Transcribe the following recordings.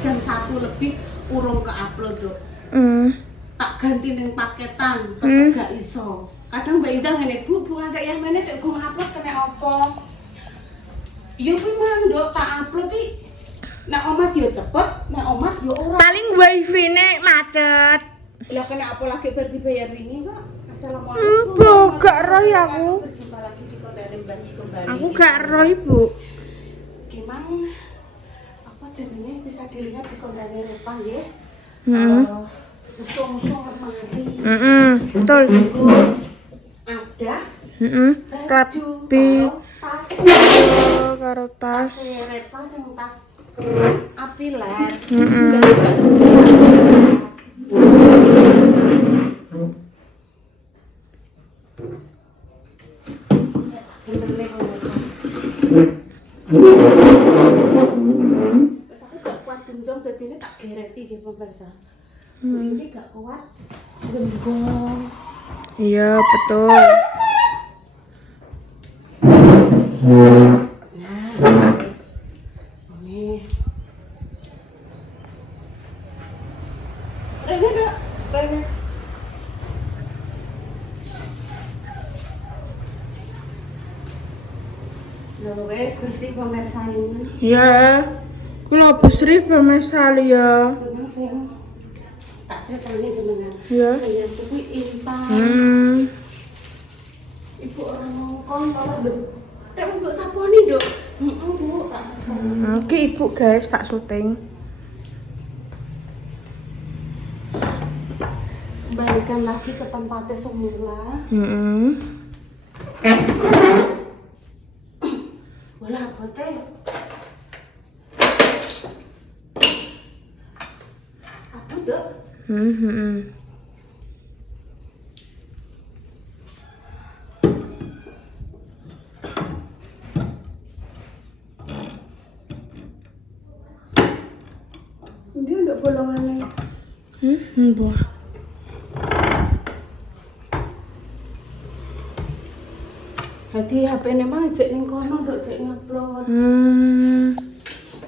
jam 1 lebih urung ke-upload, Dok. Tak ganti ning paketan, tetep gak iso. Kadang Mbak Indah ngene, Bu, ada yang mana dek gue upload kena apa? Yo kuwi mang, Dok, tak upload iki. Nek omat yo cepet, nek omat yo ora. Paling wifi-ne macet. Lah kena apa lagi bar dibayar wingi kok? Assalamualaikum. Bu, gak roh ya aku. Berjumpa lagi di konten Mbak kembali. Aku gak roh, Ibu. Gimana? Apa jenenge bisa dilihat di kontennya Repa nggih? Usung-usung lemari. Betul. Ada. Tapi tas. Karo tas. Repa sing tas apiler. Terus aku gak kuat genjong, jadi ini tak gereti di pemirsa. Ini gak kuat genjong. Iya betul. Nah, guys, ini. Ini Dok, ini. Loh, wes bersih pemirsa ini. Ya, kalau besri pemisal ya. Memang sing tak ceritani jenengan. Ya. Saya kuwi Intan. Ibu orang ngongkon lho, Dok. Nek wis mbok saponi, Dok. Bu, tak saponi. Oke Ibu guys, tak syuting. Kembalikan lagi ke tempatnya semula. Wala apa teh? Apa, Dok? Dia ndak bolongannya. Mbah. Hati HP-ne mah cek ning kono, Dok, cek ngupload.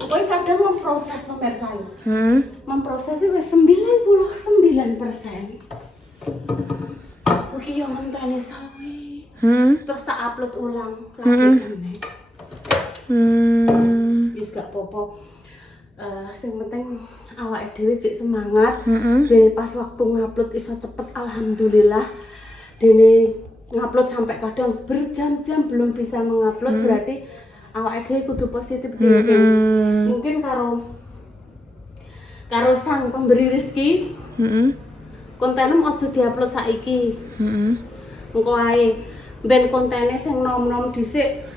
Pokoknya kadang memproses pemirsa. Memproses wis 99%. Oke, yo ngenteni sawi. Terus tak upload ulang lagi kan. Wis gak apa-apa. Sing penting awake dhewe cek semangat. Dene pas waktu ngupload iso cepet alhamdulillah. Dene ngupload sampai kadang berjam-jam belum bisa mengupload berarti awake dhewe kudu positif thinking. Mungkin karo sang pemberi rezeki. Kontennya aja diupload saiki. Engko ae ben kontene sing nom-nom dhisik.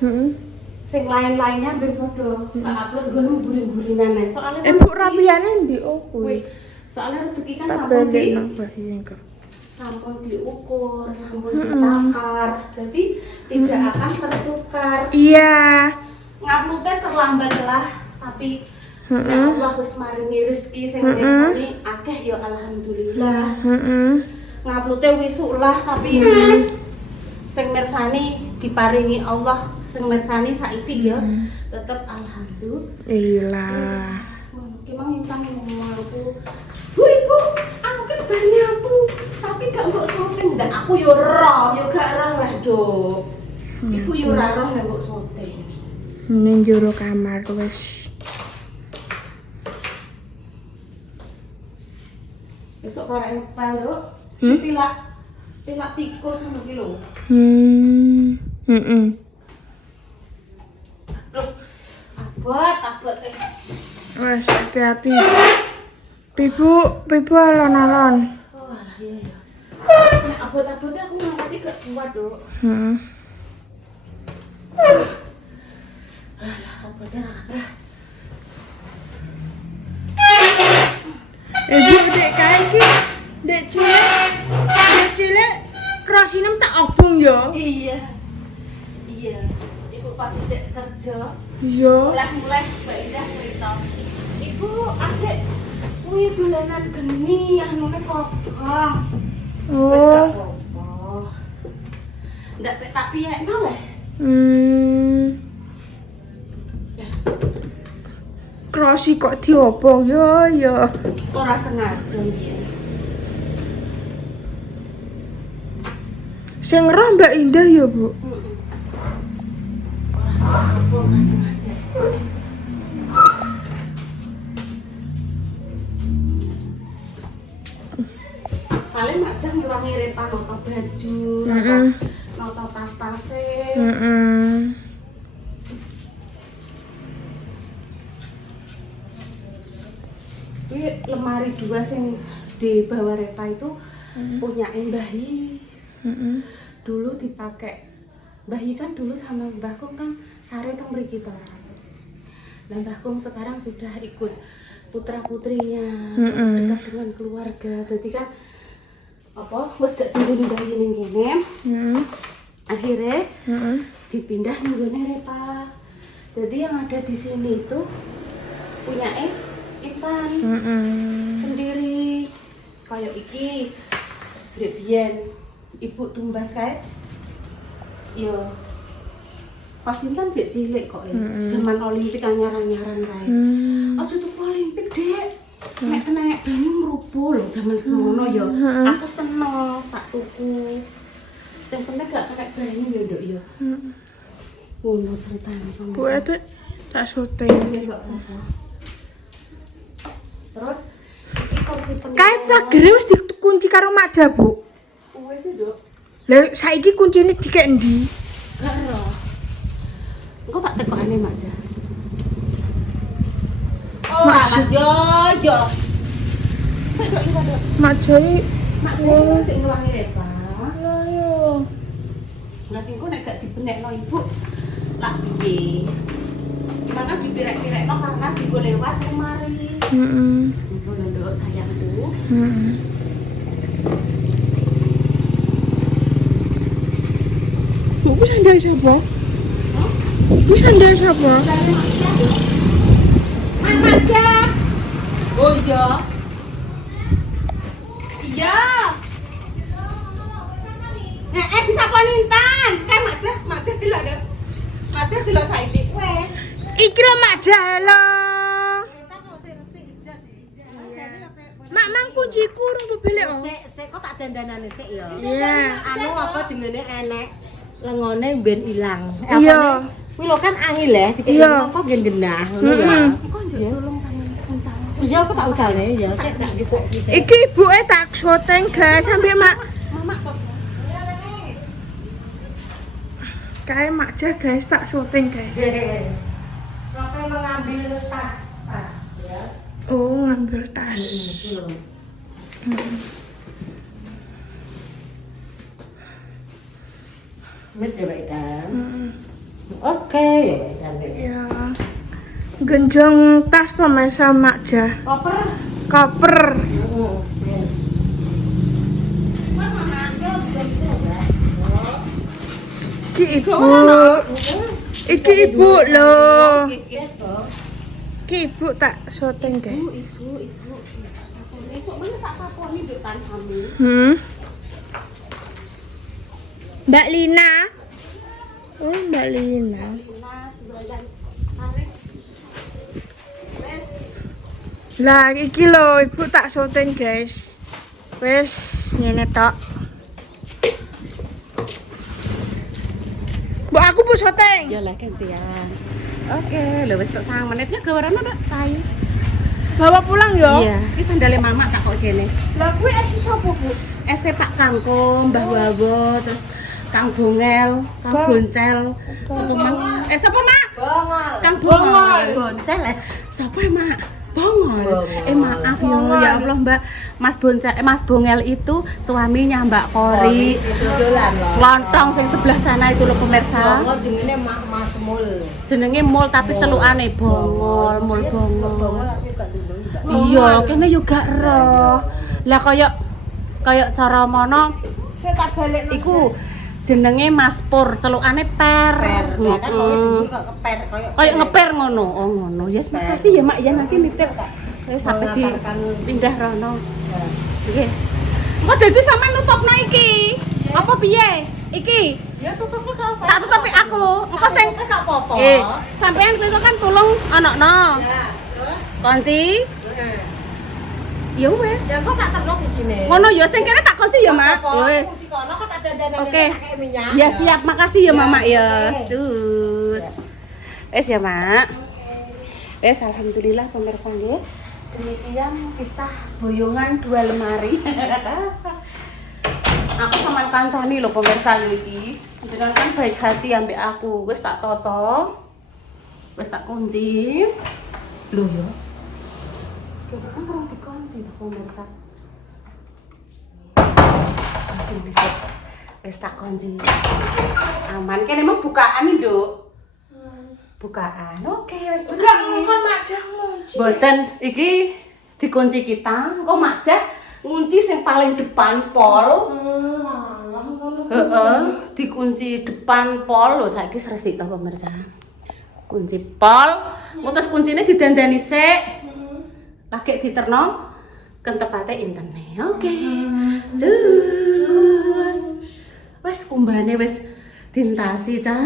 Sing lain-lainnya ben padha tak upload ngono guring-guringan ae. Soale Ibu rapiane ndi kuwi? Soalnya rezeki kan Tak sampun balik nang bayi engko. sampun diukur, sampun ditakar, jadi tidak akan tertukar. Iya. Nguploadnya terlambat lah, tapi nek Allah wis maringi rezeki sing mirsani akeh ya alhamdulillah. Nguploadnya wisuk lah, tapi sing mirsani diparingi Allah, sing mirsani saiki ya tetep alhamdulillah. Gimana Intan ngomong aku, Bu Ibu, aku kesebar nyapu, tapi gak mbok syuting. Ndak aku yo roh, yo gak roh lah, Dok. Ibu yo ora roh nek mbok syuting. Ning jero kamar wis. Besok karek empel, Dok. Tilak tikus ngono ki lho. Aduh, abot. Wes hati-hati. Pibu alon-alon. Oh, alah iya. Nek abot-abotnya aku ngangkati gak kuat, Dok. Alah, abotnya rah. Ibu dek kae iki dek cilik krosinem tak obong ya. Iya. Ibu pasti cek kerja. Iya. Mulai Mbak Indah cerita. Ibu, adek kuwi dolanan geni anune kobong. Wis gak apa-apa. Ndak tak piyekno le. Krosi kok diobong ya. Ora sengaja ya. Sing roh Mbak Indah ya, Bu. Ora sengaja. Paling mak jam ngewangi Repa noto baju, noto tas-tase. Ini lemari dua sing di bawah Repa itu punya Mbah Yi. Dulu dipakai Mbah Yi kan dulu sama Mbah Kung kan sare teng mriki to. Nah Mbah Kung sekarang sudah ikut putra-putrinya, terus dekat dengan keluarga. Jadi kan apa wis gak turun Mbah Yi ning kene. Akhirnya dipindah nggone Repa. Jadi yang ada di sini itu punya Intan sendiri. Kayak iki Biyen ibu tumbas kae yo pas Intan cek cilik kok ya. Zaman Olimpik anyar-anyaran kae. Aja tuku Olimpik, Dek. Nek kena banyu mrupo lho zaman semono ya. Aku seneng tak tuku. Sing penting gak kena banyu ya, Nduk ya. Ngono ceritane. Bu itu tak syuting. Terus iki kursi penil. Kae pagere wis dikunci karo Makja, Bu. Wis sih, Nduk. Lah saiki kuncine dikek endi? Gak ero. Engko tak tekokane Mak Ja. Oh, Mak Ja. yo. Sik Nduk iki, Nduk. Makja iki Mak Ja iki sing ngewangi Repa. lah yo. Nanti engko nek gak dibenekno ibu lak piye? Mana dipirek-pirekno karena digo lewat lemari. Ibu Nduk sayangku. Bu sandal siapa? Bu sandal siapa? Mak Ja. Oh iya. Iya. Bisa pon Intan. Kae Mak Ja delok, Nduk. Mak Ja delok saiki. Wes. Iki lho Makja, halo. Mak mang kunciku urung kebelek oh. Sik kok tak dandanane sik ya. Iya. Anu apa jenenge enek lengone ben ilang. Iya. Kuwi lho kan angil ya, dikek Iya. kok gen genah ngono ya. Engko njok tolong sampeyan kencang. Iya aku tak ucapne ya, sik tak gesek. Iki ibuke tak syuting guys sampai mak Mama kok. kayak Makja guys tak syuting guys. Sampai mengambil tas ya. Oh ngambil tas. Mit ya Pak Idan. Oke ya Pak Idan. Ya. Genjong tas pemirsa Makja. Koper. Koper. Iki ibu. Iki ibu loh. Iki ibu tak syuting guys. Ibu. Besok mana sak saponi nduk tan sami. Mbak Lina. Oh Mbak Lina. Nah, jualan Aris. Wes. Lah iki lho ibu tak syuting guys. Wes ngene tok. Bu aku bu syuting. Ya lah gantian. Oke, lho wis tok 9 menit ya gawaran ndak kayu. Bawa pulang yo. Iya, iki sandale mama tak kok kene. Lah kuwi esi sapa bu? Ese Pak Kangkung, Mbah Wawo, terus Kang Bongel, Kang Boncel. Satu mang. Sapa, Mak? Bongol. Kang Bongol. Boncel ya. Sapa Mak? Bongol. Bongol. Maaf ya Allah Mbak. Mas Boncel, Mas Bongel itu suaminya Mbak Kori. Itu dolan loh. Lontong sing sebelah sana itu loh pemirsa. Bongol jenenge Mas Mul. Jenenge Mul tapi celukane Bongol, Mul Bongol Bongol. aku gak tundung Mbak. Iya, kene yo gak roh. Lah kaya cara mono Saya tak balik iku jenenge Mas Pur, celukane Per. Per, lah kan mau dulu kok keper Kayak ngeper ngono. Oh ngono. Yes, makasih ya Mak ya nanti nitip. Wis sampai di pindah rono. Nggih. Kok dadi sampean nutupno iki? Apa piye? Iki. Ya tutupnya kau Tak tutupi aku. Engko sing gak apa-apa. sampean kowe kan tulung anakno. Ya. Kunci. Ya wis. Ya kok tak terno kuncine. Ngono ya sing kene tak kunci ya, Mak. Ya wis. Kunci kono kok tak dandan Oke. pakai minyak. Ya siap, makasih ya, Ya, Mama ya. oke. Cus. Wis ya, Mak. Wis alhamdulillah pemirsa nggih. Demikian kisah boyongan 2 lemari. Aku sama kancani lho pemirsa iki. Jenengan kan baik hati ambek aku. Wis tak toto. Wis tak kunci. Lho ya. Kira kan perlu dikunci tuh pemirsa. Kunci wis. Wis tak kunci. Aman kan emang bukaan nih, Duk. Bukaan. Oke, wis Enggak ngomong mak jangan. boten iki dikunci kita. Engko Makjah ngunci sing paling depan pol. Heeh, dikunci depan pol lho saiki resik to pemirsa. Kunci pol, terus kuncine didandani sik. Lagi diterno kentepate intene. Oke. Cus. Wis kumbane wis dintasi ta.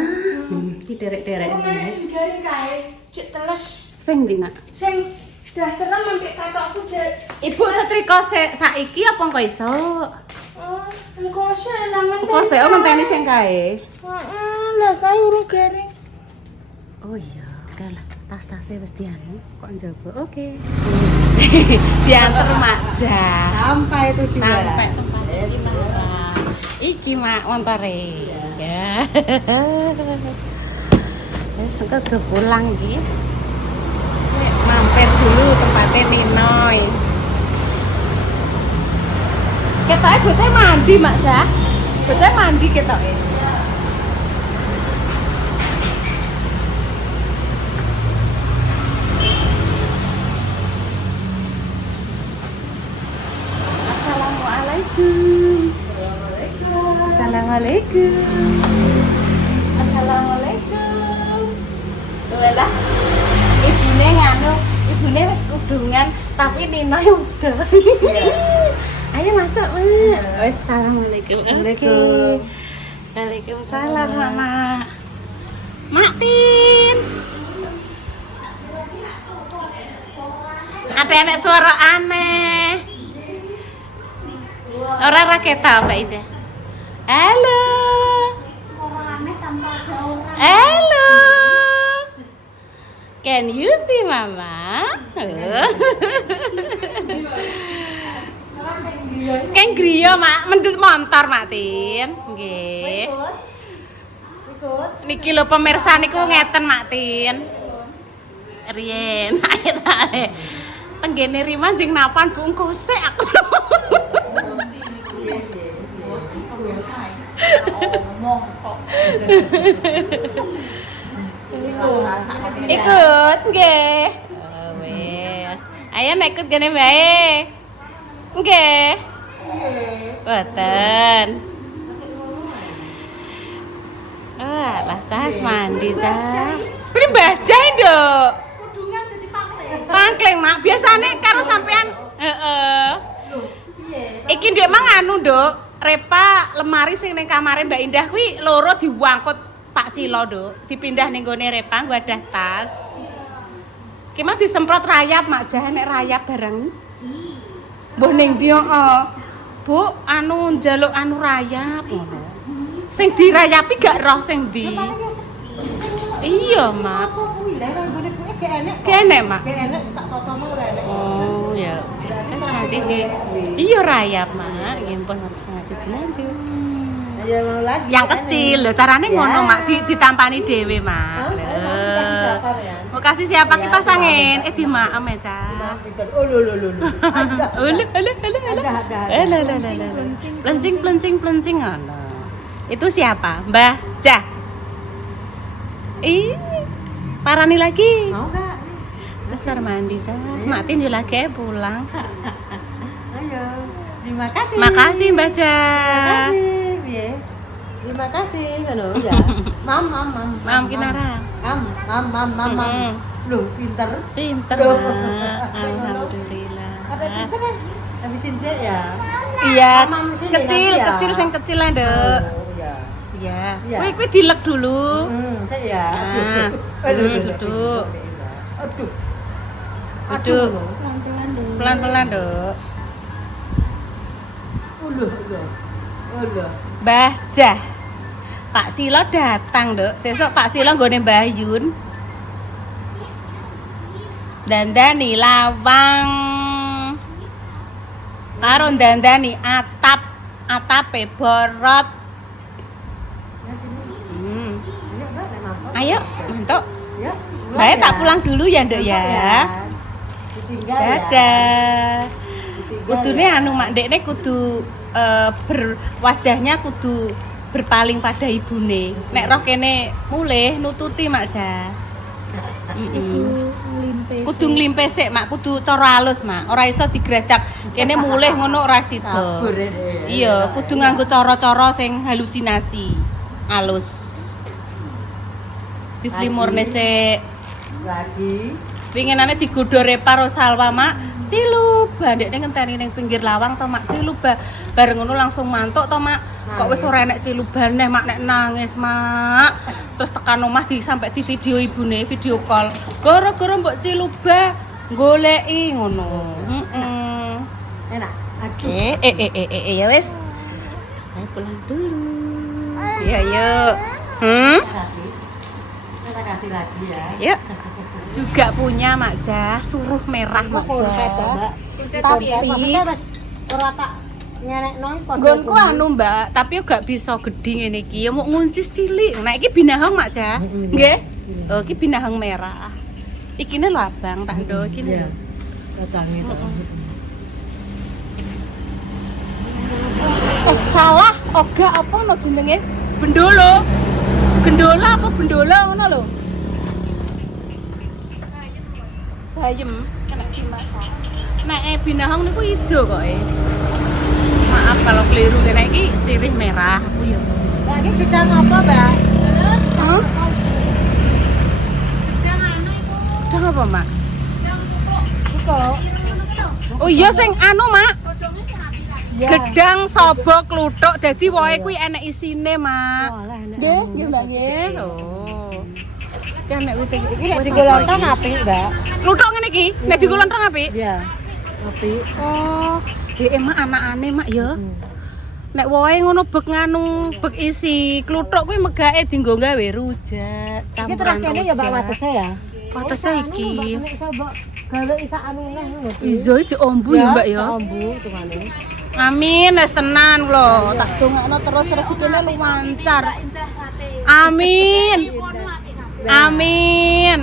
Iki derek-derek ngene. Dari kae cek teles Sing ndi, Nak? sing dasaran mampir kakakku cek. Ibu setrika saiki apa engko esuk? Engko selangan Engko sik ngenteni sing kae. Heeh, lah kae urung garing. Oh iya, oke lah. Tas-tase wis dianu kok njogo. Oke. Diantar Makjah. Sampai tujuan. Sampai tempat kita. Iki Mak montore. Ya. Wis engko pulang iki. Nek mampir dulu tempatnya Ninoy. Ketoke bocah mandi, Makjah. Bocah mandi ketoke. Assalamualaikum. Assalamualaikum. Assalamualaikum. Lah, ibune nganu, ibune wis kudungan tapi Ninoy udah. Ayo masuk, Mak. Wis assalamualaikum. Waalaikumsalam. Oke. Waalaikumsalam, Mama. Mak Tin. Ada enek suara aneh. Ora ketok Mbak Ida. Halo. Halo. Can you see Mama? Keng griya, Mak, mendut motor, Mak Tin. Nggih. Ikut. Niki lho pemirsa niku ngeten, Mak Tin. Riyen, ae tae. Tenggene Rima jeng napan Bu engko sik aku. Ngomong kok. Ikut nggih. Oh, wis. Ayo nek ikut gene bae. Nggih. Boten. Lah Cah mandi Cah. Kuwi Mbah Jai, Nduk. Kudungan dadi pangling. Pangkling, Mak. Biasane karo sampean, heeh. Lho, piye? Iki ndek mang anu, Nduk. Repa lemari sing ning kamare Mbak Indah kuwi loro diwangkut Pak Silo, Nduk. Dipindah ning gone Repa nggo ada tas. Ki mah disemprot rayap, Mak Jah nek rayap bareng. Mbah ning ndi heeh. Bu, anu njaluk anu rayap ngono. Sing dirayapi gak roh sing ndi. Iya, Mak. Kok kuwi lho, nggone kuwi gak enek. Kene, Mak. Gak enek tak totono ora enek. Oh, ya. Wis nanti di. Iya rayap, Mak. Ya ampun harus nanti dilanjut. Ayo mau lagi. Yang kecil lho, carane Ya. ngono, Mak. Ditampani dhewe, Mak. Mau kasih siapa ki pasangin? Dimaem ya, Cah. Oh lho lho lho. Ulu. Ada. Plencing ngono. Itu siapa? Mbah Jah. Ih, parani lagi. Mau enggak? Terus bar mandi, Cah. Mak Tin yo lagi pulang. Ayo. Terima kasih. Makasih, Mbah Terima Jah. kasih. Piye? Terima kasih ngono ya. Mam. Mam Kinara. Mam. Loh, pinter. Pinter, Loh. Mak. Alhamdulillah. Ada pinter kan? Habisin saya ya. Iya, Mam sini kecil, nanti ya. kecil sing kecil lah, Nduk. Oh, ya. Iya. Iya. Kuwi dilek dulu. Saya ya. Ah, Aduh, duduk. Aduh. Aduh. Pelan-pelan dong. Pelan-pelan, Dok. Ulah. Mbah Jah. Pak Silo datang, Dok. Sesuk Pak Silo nggone Mbah Yun. Dandani lawang. Karo dandani atape borot. Ayo, mantuk. Ya. Saya tak pulang dulu ya, Nduk ya. Ditinggal ya. Dadah. Ditinggal Kudune ya. anu mak ndekne kudu wajahnya kudu berpaling pada ibune. Nek roh kene mulih nututi mak Jah. Kudu nglimpe sik mak, kudu cara halus mak. Ora iso digredak. Kene mulih ngono ora sida. Kabur ini. Iya, kudu nganggo cara-cara sing halusinasi. Halus. Dislimurne sik. Lagi. Pinginane digodho Reparo Salwa mak. Ciluba ndekne ngenteni ning pinggir lawang to mak. Ciluba bareng ngono langsung mantuk to mak. Kok wis ora enek cilubane mak nek nangis mak. Terus tekan omah sampai di video ibune, video call. Gara-gara mbok Ciluba goleki ngono. Heeh. Enak. Oke, ya wes. Ayo pulang dulu. Iya, yuk. Kita kasih lagi ya. Yuk. Juga punya Mak Jah, suruh merah Mak Jah. Tapi ora tak nyenekno nggonku anu Mbak, tapi gak bisa gedhi ngene iki. Ya mau nguncis cilik. Nah iki binahong Mak Jah. Nggih. Oh, iki binahong merah. Ikine lho abang tak ndo iki lho. Kacange to. Salah, oga apa no jenenge? Bendolo. Gendola apa bendola ngono lho. Bayem, kena dimasak. Nek binahong niku ijo kok Maaf kalau keliru kene iki sirih merah aku ya. Lah iki bidang apa, Mbak? Hah? Gedang anu iku. Gedang apa, Mak? Kok. Oh iya sing anu, Mak. Godhonge sing apik. Gedang sobo kluthuk dadi wohe kuwi enek isine, Mak. Walah enak. Nggih, nggih Mbak nggih. Oh. Iki enek wit iki Nek digolontong apik, Mbak. kluthuk ngene iki, nek digolontong apik. Iya. Apik. Oh, ya emak anakane mak ya. Nek wohe ngono bek nganu, bek isi kluthuk kuwi megake dienggo gawe rujak. Iki terus kene ya Mbak watese ya. Watese iki. Nek iso Mbak gawe isa anu neh ngono. Iso iki ombu ya Mbak ya. Ombu tungane. Amin, wis tenan lho. Tak dongakno terus rezekine lumancar. Amin. Amin.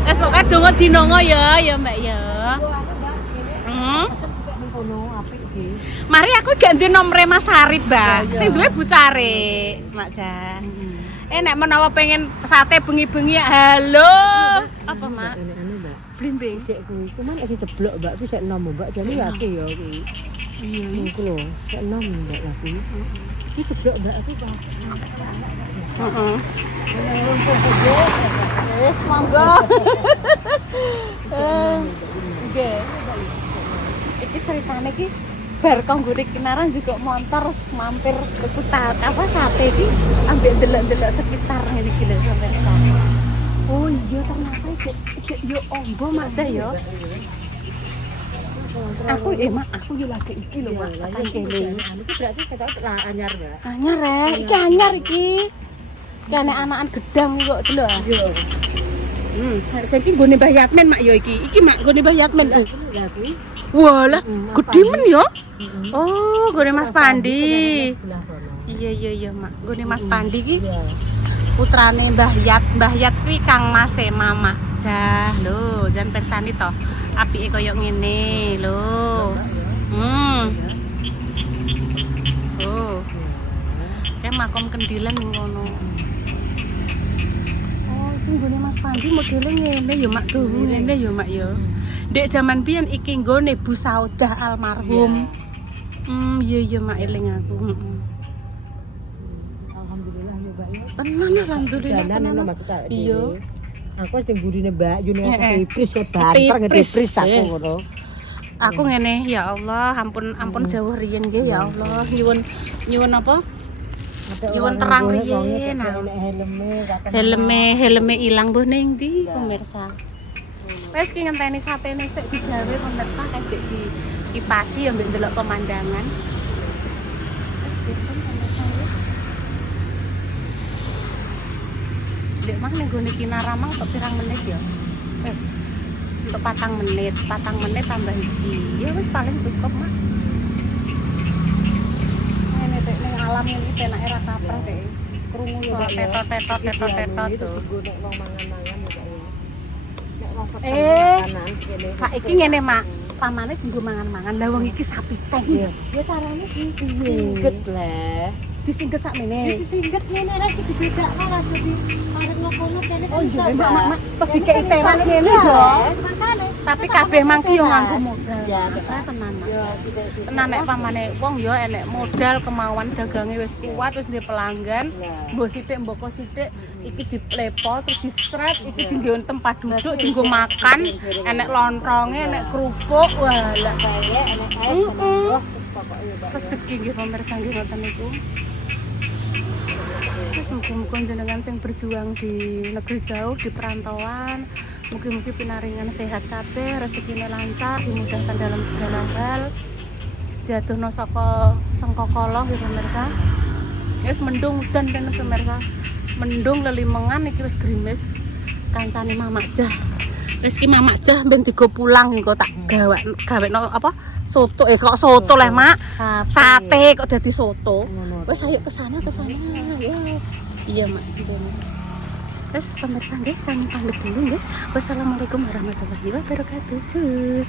Wis pokoke donga dinongo ya Mbak ya. Kono apik iki. Mari aku ganti nomere Mas Arif, Mbak. Sing duwe bucare, Mak Jah. Nek menawa pengen sate bengi-bengi, halo. Apa, Mak? Anu, Mbak. Blimbing. Sik kuwi. Cuman nek jeblok, Mbak, ku sik enom, Mbak. Jane ya ki ya kuwi. Iya, Iku lho, sik enom, Mbak lagi. Iki jeblok, Mbak, aku Pak. heeh. Monggo. Nggih. Iki ceritane iki bar konggone Kinaran juga montor mampir tuku apa sate iki ambek delok-delok sekitar ngene iki lho pemirsa. Oh iya ternyata cek yo ombo Mak Jah yo. Aku Mak, aku yo lagi iki lho Mak, tekan kene. Anu iki berarti ketok anyar, Mbak. Anyar iki anyar iki. Kene anakan gedang kok delok. Iya. Saiki nggone Mbah Yatmen Mak yo iki. Iki Mak nggone Mbah Yatmen ku. Lah kuwi. Walah, gede men yo. Oh, nggone Mas Pandi. Sebelah kono. Iya Mak. Nggone Mas Pandi ki Iya. putrane Mbah Yat. Mbah Yat kuwi Kang Mase Mamah Jah. Lho, jan pirsani to. Apike koyo ngene lho. Oh. Kayak makom kendilan ngono. Oh, iki nggone Mas Pandi modele ngene ya Mak tuh. Ngene ya Mak ya. Dek zaman biyen iki nggone Bu Saudah almarhum. Iya Mak eling aku. Alhamdulillah ya, Mbak. Tenan alhamdulillah tenan. Iya. Aku sing gurine Mbak Yuni aku Heeh. depris ya banter ngedepris aku ngono. Aku ngene ya Allah, ampun jauh riyen nggih ya Allah. Nyuwun apa? Nyuwun terang riyen. Helme Helme ilang mbuh ning ndi pemirsa. Wes ki ngenteni satene sik digawe pemirsa kayak di kipasi ya mbek ndelok pemandangan. Dek mah ning gone Kinaramang kok pirang menit ya? Untuk 4 menit tambah iki. Ya wis paling cukup mah. Ngene dek ning alam ini penake ra kaprah dek. Krungu suara tetot tuh. Nek wong mangan-mangan ya. Nek wong pesen Eh, makanan kene. Saiki ngene mak, pamane dienggo mangan-mangan. Lah wong iki sapi teng. Ya carane singget lah. Disingget sakmene. Disingget ngene rek dibedakno lah jadi arep kono kene kan Oh iya, mak terus dikei teras ngene yo. Makane. Tapi kabeh mangki yo nganggo modal. Ya, tenan mak. Ya sithik-sithik. Tenan nek pamane wong yo enek modal, kemauan dagange wis kuat, wis ndek pelanggan. Mbok sithik mboko sithik iki dilepo terus di-strap, iki dienggo tempat duduk, dienggo makan, enek lontronge, enek kerupuk. Wah, lah Kayak enek es seneng terus pokoknya Mbak. rezeki nggih pemirsa nggih ngoten niku. Terus muga-muga jenengan sing berjuang di negeri jauh, di perantauan, mugi-mugi pinaringan sehat kabeh, rezekine lancar, dimudahkan dalam segala hal. Diadohno saka sengkokolo nggih pemirsa. Wis mendung udan ten pemirsa. Mendung lelimengan iki wis grimis. Kancane Mamak Jah. Wis ki Mamak Jah ben digo pulang engko tak gawekno apa? Soto kok soto leh, Mak. Sate kok dadi soto. Wes ayo ke sana ya. Iya mak jane. Terus pemirsa nggih kami pamit dulu nggih. Wassalamualaikum warahmatullahi wabarakatuh. Cus.